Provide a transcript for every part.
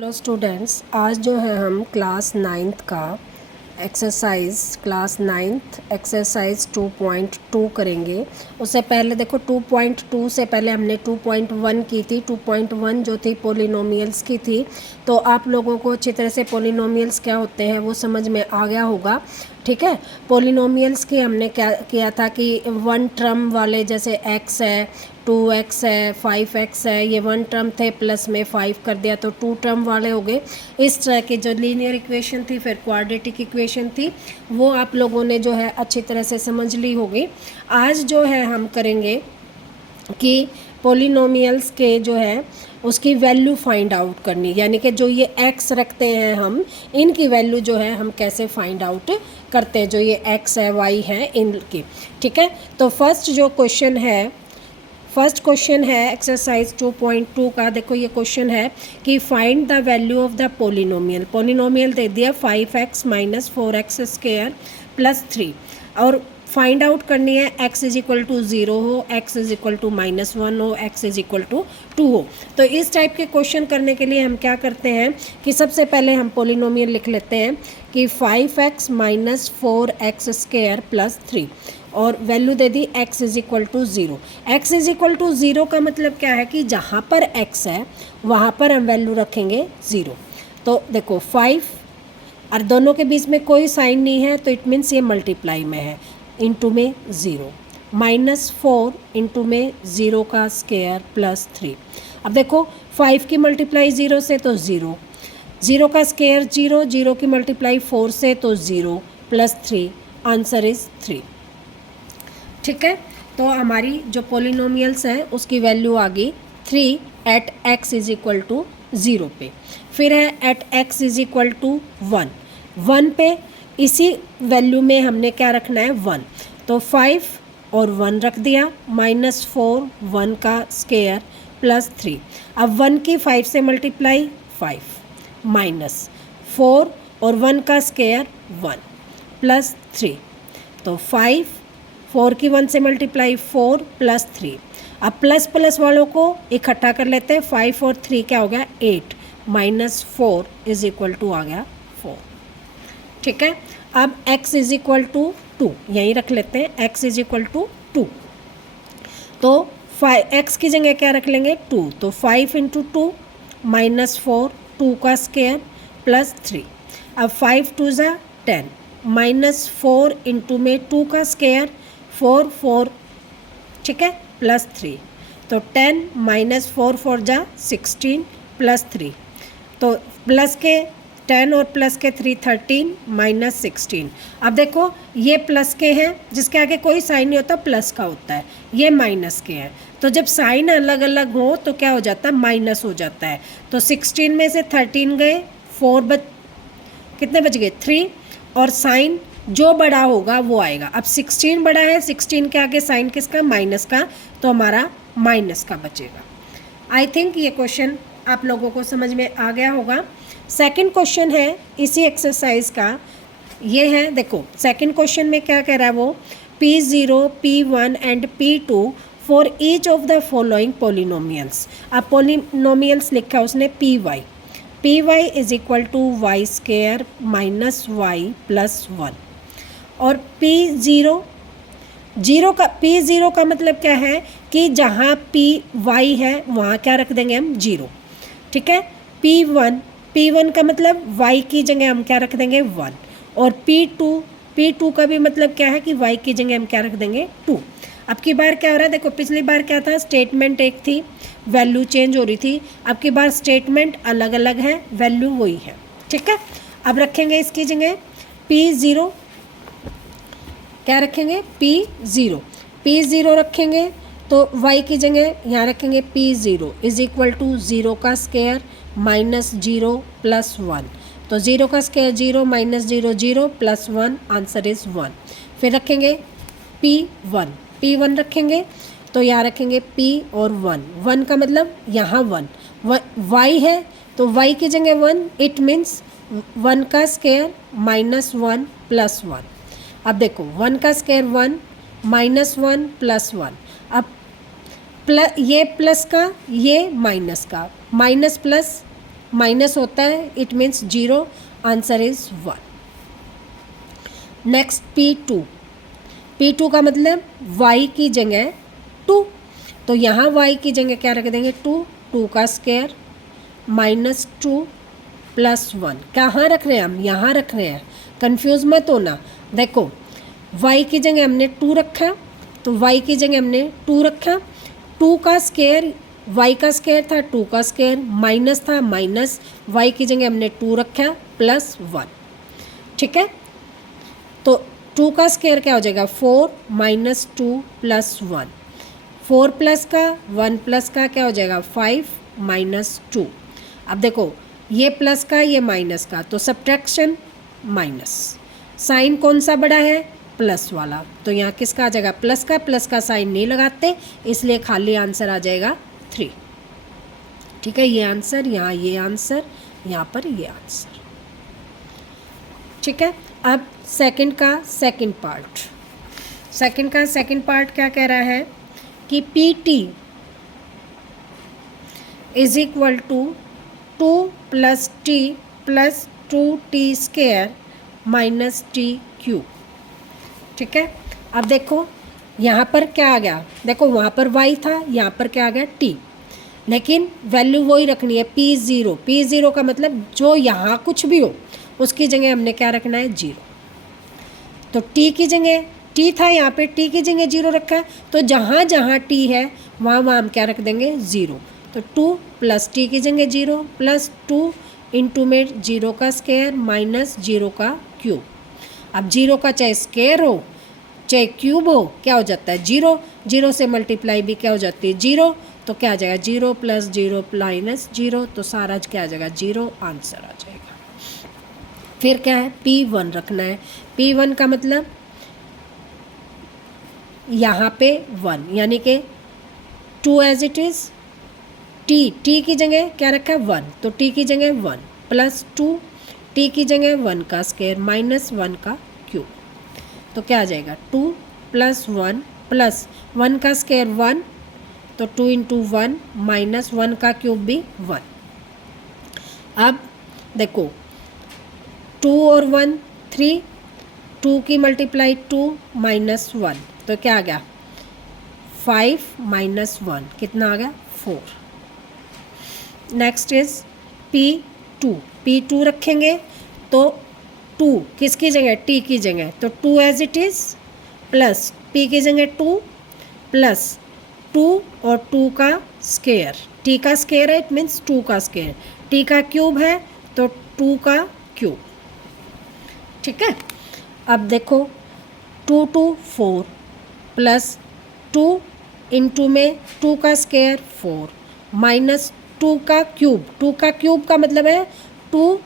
Hello students, आज जो है हम क्लास नाइन्थ का क्लास नाइन्थ एक्सरसाइज 2.2 करेंगे। उससे पहले देखो 2.2 से पहले हमने 2.1 की थी। 2.1 जो थी पोलिनोमियल्स की थी, तो आप लोगों को अच्छी तरह से पोलिनोमियल्स क्या होते हैं वो समझ में आ गया होगा। ठीक है, पोलिनोमियल्स की हमने क्या किया था कि वन टर्म वाले, जैसे x है, 2x है, 5x है, ये वन टर्म थे, प्लस में 5 कर दिया तो 2 टर्म वाले हो गए। इस तरह की जो लीनियर इक्वेशन थी, फिर क्वाड्रेटिक इक्वेशन थी, वो आप लोगों ने जो है अच्छी तरह से समझ ली होगी। आज जो है हम करेंगे कि पोलिनोमियल्स के जो है उसकी वैल्यू फाइंड आउट करनी, यानी कि जो ये x रखते हैं हम, इनकी वैल्यू जो है हम कैसे फाइंड आउट करते हैं, जो ये x है, y है, इनकी। ठीक है, तो फर्स्ट क्वेश्चन है एक्सरसाइज 2.2 का। देखो ये क्वेश्चन है कि find the value of the polynomial दे दिया 5x minus 4x square plus 3, और फाइंड आउट करनी है x इज इक्वल टू 0 हो, x इज इक्वल टू -1 हो, x इज इक्वल टू 2 हो। तो इस टाइप के क्वेश्चन करने के लिए हम क्या करते हैं कि सबसे पहले हम पोलिनोमियल लिख लेते हैं कि 5x minus 4x square plus 3, और वैल्यू दे दी x is equal to 0। x is equal to 0 का मतलब क्या है कि जहाँ पर x है वहाँ पर हम वैल्यू रखेंगे 0। तो देखो 5 और दोनों के बीच में कोई साइन नहीं है, तो इट मीन्स ये मल्टीप्लाई में है, इंटू में 0, -4 इंटू में 0 का स्क्वायर प्लस 3। अब देखो 5 की मल्टीप्लाई 0 से तो 0, 0 का स्क्वायर 0, 0 की मल्टीप्लाई 4 से तो 0 प्लस 3, आंसर इज 3। ठीक है, तो हमारी जो पोलिनोमियल्स हैं उसकी वैल्यू आ गई 3 at x is equal to 0 पे। फिर है at x is equal to 1 पे, इसी वैल्यू में हमने क्या रखना है 1, तो 5 और 1 रख दिया, -4 1 का स्क्वायर प्लस 3। अब 1 की 5 से मल्टीप्लाई 5, -4 और 1 का स्क्वायर 1 प्लस 3, तो 5, 4 की 1 से मल्टीप्लाई 4 प्लस 3। अब प्लस प्लस वालों को इकट्ठा कर लेते हैं, 5 और 3 क्या हो गया 8, -4 इज इक्वल टू आ गया 4। ठीक है, अब x इज इक्वल टू 2 यहीं रख लेते हैं, x इज इक्वल टू 2, तो x की जगह क्या रख लेंगे 2, तो 5 इंटू 2 -4, 2 का स्क्वायर प्लस 3। अब 5 2 ज़ा 10, -4 इंटू में 2 का स्क्वायर 4, ठीक है, प्लस 3, तो 10 -4 4 जा 16 प्लस 3, तो प्लस के 10 और प्लस के 3 13 -16। अब देखो ये प्लस के हैं, जिसके आगे कोई साइन नहीं होता प्लस का होता है, ये माइनस के हैं, तो जब साइन अलग अलग हो तो क्या हो जाता है माइनस हो जाता है। तो 16 में से 13 गए, 4 कितने बच गए 3, और साइन जो बड़ा होगा वो आएगा। अब 16 बड़ा है, 16 के आगे साइन किसका माइनस का, तो हमारा माइनस का बचेगा। आई थिंक ये क्वेश्चन आप लोगों को समझ में आ गया होगा। सेकंड क्वेश्चन है इसी एक्सरसाइज का, ये है, देखो सेकंड क्वेश्चन में क्या कह रहा है वो, P0, P1 and P2 for each of the following polynomials. अब पोलिनोमियल्स लिखा उसने py is equal to y square minus y plus 1, और P0 का मतलब क्या है कि जहाँ Py है वहाँ क्या रख देंगे हम 0। ठीक है, P1 का मतलब y की जगह हम क्या रख देंगे 1, और P2 का भी मतलब क्या है कि y की जगह हम क्या रख देंगे 2। अब की बार क्या हो रहा है, देखो पिछली बार क्या था, स्टेटमेंट एक थी, वैल्यू चेंज हो रही थी, अब की बार स्टेटमेंट अलग अलग है, वैल्यू वही है। ठीक है, अब रखेंगे इसकी जगह P0, क्या रखेंगे P0 रखेंगे, तो y की जगह यहाँ रखेंगे P0 इज इक्वल टू 0 का स्क्वायर -0 प्लस 1, तो 0 का स्क्वायर 0 -0 0 प्लस 1, आंसर इज 1। फिर रखेंगे P1 रखेंगे, तो यहाँ रखेंगे P और 1 का मतलब यहाँ 1 है, तो y की जगह 1, इट मीन्स 1 का स्क्वायर -1 प्लस 1। अब देखो 1 का स्क्वायर 1, -1 प्लस 1, अब ये प्लस का ये माइनस का, माइनस प्लस माइनस होता है, it means 0, answer is 1। Next P2, P2 का मतलब y की जगह 2, तो यहाँ y की जगह क्या रख देंगे 2, 2 का स्क्वायर माइनस 2 प्लस 1। कहाँ रख रहे हैं हम, यहाँ रख रहे हैं, कंफ्यूज मत होना। देखो y की जगह हमने 2 रखा, तो y की जगह हमने 2 रखा, 2 का स्क्वायर, y का स्क्वायर था 2 का स्क्वायर, माइनस था माइनस, y की जगह हमने 2 रखा प्लस 1, ठीक है। तो 2 का स्क्वायर क्या हो जाएगा 4 माइनस 2 प्लस 1, 4 प्लस का 1 प्लस का क्या हो जाएगा 5 माइनस 2। अब देखो ये प्लस का ये माइनस का, तो सब्ट्रैक्शन माइनस, साइन कौन सा बड़ा है प्लस वाला, तो यहाँ किसका आ जाएगा प्लस का साइन नहीं लगाते, इसलिए खाली आंसर आ जाएगा 3, ठीक है। ये आंसर, यहाँ ये आंसर, यहाँ पर ये आंसर, ठीक है। अब सेकंड का सेकंड पार्ट क्या कह रहा है कि PT is equal to 2 plus T plus 2T square minus T cube, ठीक है। अब देखो यहाँ पर क्या आ गया, देखो वहाँ पर y था, यहाँ पर क्या आ गया t, लेकिन वैल्यू वही रखनी है P0 का मतलब जो यहाँ कुछ भी हो उसकी जगह हमने क्या रखना है 0। तो t की जगह t था, यहाँ पे t की जगह 0 रखा है, तो जहाँ जहाँ t है वहाँ हम क्या रख देंगे 0। तो 2 प्लस t की जगह 0 प्लस 2 इंटू में 0 का स्क्वायर माइनस 0 का क्यूब। अब 0 का चाहे स्क्वायर हो चाहे क्यूब हो क्या हो जाता है 0, 0 से मल्टीप्लाई भी क्या हो जाती है 0, तो क्या आ जाएगा 0 प्लस 0 माइनस 0, तो सारा क्या आ जाएगा 0, आंसर आ जाएगा। फिर क्या है P1 रखना है, P1 का मतलब यहाँ पे 1, यानी कि 2 एज इट इज़, t की जगह क्या रखा है 1, तो t की जगह 1 प्लस 2, t की जगह 1 का स्क्वायर माइनस 1 का क्यूब, तो क्या आ जाएगा 2 प्लस 1 प्लस 1 का स्क्वायर 1, तो 2 इंटू 1 माइनस 1 का क्यूब भी 1। अब देखो 2 और 1 3, 2 की मल्टीप्लाई 2 माइनस 1, तो क्या आ गया 5 माइनस 1, कितना आ गया 4। नेक्स्ट इज P2 रखेंगे, तो 2 किसकी जगह t की जगह, तो 2 as it is plus p की जगह 2 प्लस 2 और 2 का स्क्वायर, t का स्क्वायर है इट मीन्स 2 का स्क्वायर, t का क्यूब है तो 2 का क्यूब, ठीक है। अब देखो 2 2 4 प्लस 2 इंटू में 2 का स्क्वायर 4 माइनस 2 का क्यूब का मतलब है 2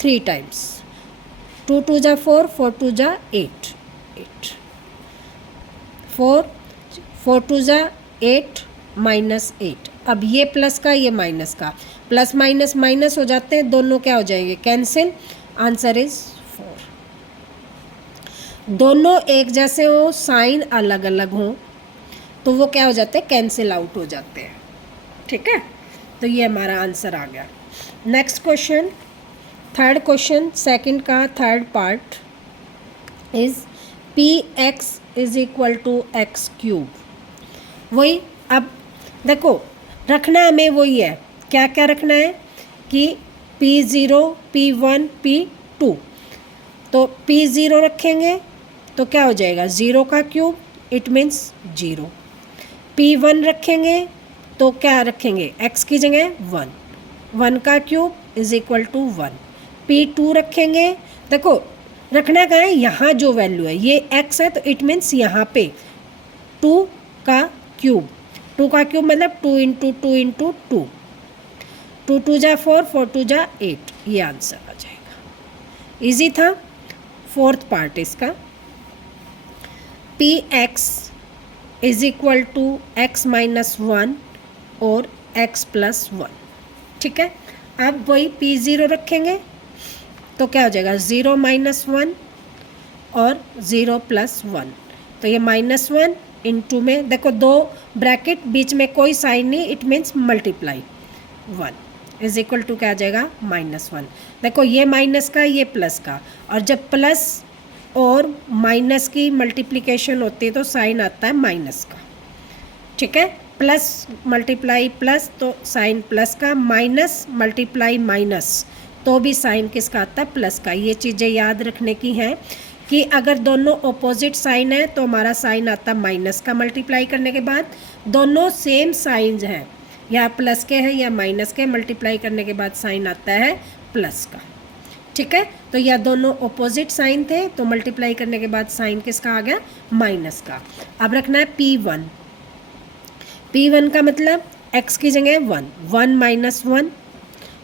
3 टाइम्स, 2 2 जा 4, 4 2 जा 8, 4 2 जा 8 माइनस 8। अब ये प्लस का ये माइनस का, प्लस माइनस माइनस हो जाते हैं, दोनों क्या हो जाएंगे कैंसिल, आंसर इज 4। दोनों एक जैसे हो, साइन अलग अलग हो, तो वो क्या हो जाते हैं कैंसिल आउट हो जाते हैं, ठीक है। तो ये हमारा आंसर आ गया। Next question, third question, second का third part is Px is equal to X cube. वही अब देखो रखना हमें वही है, क्या क्या रखना है कि P0 P1 P2, तो P0 रखेंगे तो क्या हो जाएगा 0 का क्यूब, इट मीन्स 0। P1 रखेंगे तो क्या रखेंगे x की जगह 1 का cube is equal to 1। P2 रखेंगे, देखो रखना कहाँ है, यहाँ जो वैल्यू है ये x है, तो इट मीन्स यहाँ पे 2 का क्यूब मतलब 2 इंटू 2 इंटू 2, 2 2 जा 4, 4 2 जा 8, ये आंसर आ जाएगा। इजी था। फोर्थ पार्ट इसका Px is equal to x minus 1 और x प्लस 1, ठीक है। अब वही P0 रखेंगे तो क्या हो जाएगा 0 माइनस 1 और 0 प्लस 1, तो ये माइनस 1 इंटू में देखो 2 ब्रैकेट बीच में कोई साइन नहीं, it means multiply 1 is equal to क्या आ जाएगा -1। देखो ये माइनस का ये प्लस का, और जब प्लस और माइनस की मल्टीप्लिकेशन होती है तो साइन आता है माइनस का, ठीक है। प्लस मल्टीप्लाई प्लस तो साइन प्लस का, माइनस मल्टीप्लाई माइनस तो भी साइन किसका आता है प्लस का। ये चीज़ें याद रखने की हैं कि अगर दोनों ऑपोजिट साइन है तो हमारा साइन आता है माइनस का मल्टीप्लाई करने के बाद, दोनों सेम साइंस हैं या प्लस के हैं या माइनस के, मल्टीप्लाई करने के बाद साइन आता है प्लस का, ठीक है। तो यह दोनों ऑपोजिट साइन थे तो मल्टीप्लाई करने के बाद साइन किसका आ गया माइनस का। अब रखना है P1। P1 का मतलब x की जगह 1 माइनस 1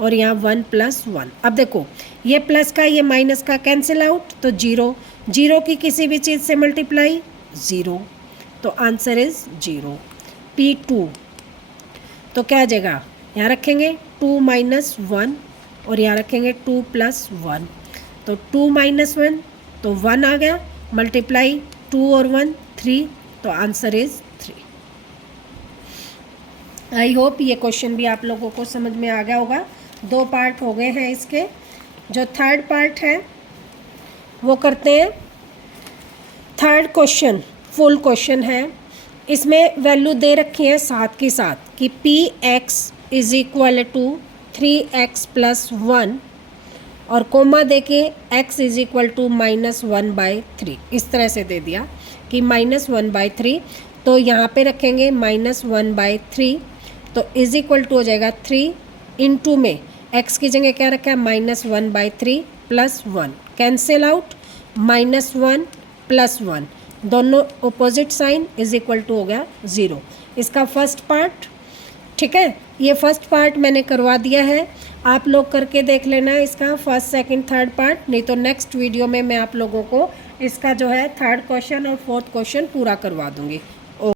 और यहाँ 1 प्लस 1। अब देखो ये प्लस का ये माइनस का कैंसिल आउट तो 0, 0 की किसी भी चीज़ से मल्टीप्लाई 0, तो आंसर इज 0। P2 तो क्या आ जाएगा, यहाँ रखेंगे 2 माइनस 1 और यहाँ रखेंगे 2 प्लस 1, तो 2 माइनस 1 तो 1 आ गया, मल्टीप्लाई 2 और 1 3, तो आंसर इज 3। आई होप ये क्वेश्चन भी आप लोगों को समझ में आ गया होगा। 2 पार्ट हो गए हैं इसके। जो थर्ड पार्ट है वो करते हैं। थर्ड क्वेश्चन फुल क्वेश्चन है, इसमें वैल्यू दे रखी है साथ के साथ कि Px is equal to 3x plus 1 और कोमा दे के x इज इक्वल टू -1/3। इस तरह से दे दिया कि -1/3, तो यहाँ पे रखेंगे -1/3, तो इज इक्वल टू हो जाएगा 3 इंटू में x की जगह क्या रखा है -1/3 प्लस 1, कैंसिल आउट -1 प्लस 1, दोनों opposite sign is equal to हो गया 0। इसका फर्स्ट पार्ट, ठीक है, ये फर्स्ट पार्ट मैंने करवा दिया है, आप लोग करके देख लेना इसका फर्स्ट सेकंड थर्ड पार्ट, नहीं तो नेक्स्ट वीडियो में मैं आप लोगों को इसका जो है थर्ड क्वेश्चन और फोर्थ क्वेश्चन पूरा करवा दूंगी।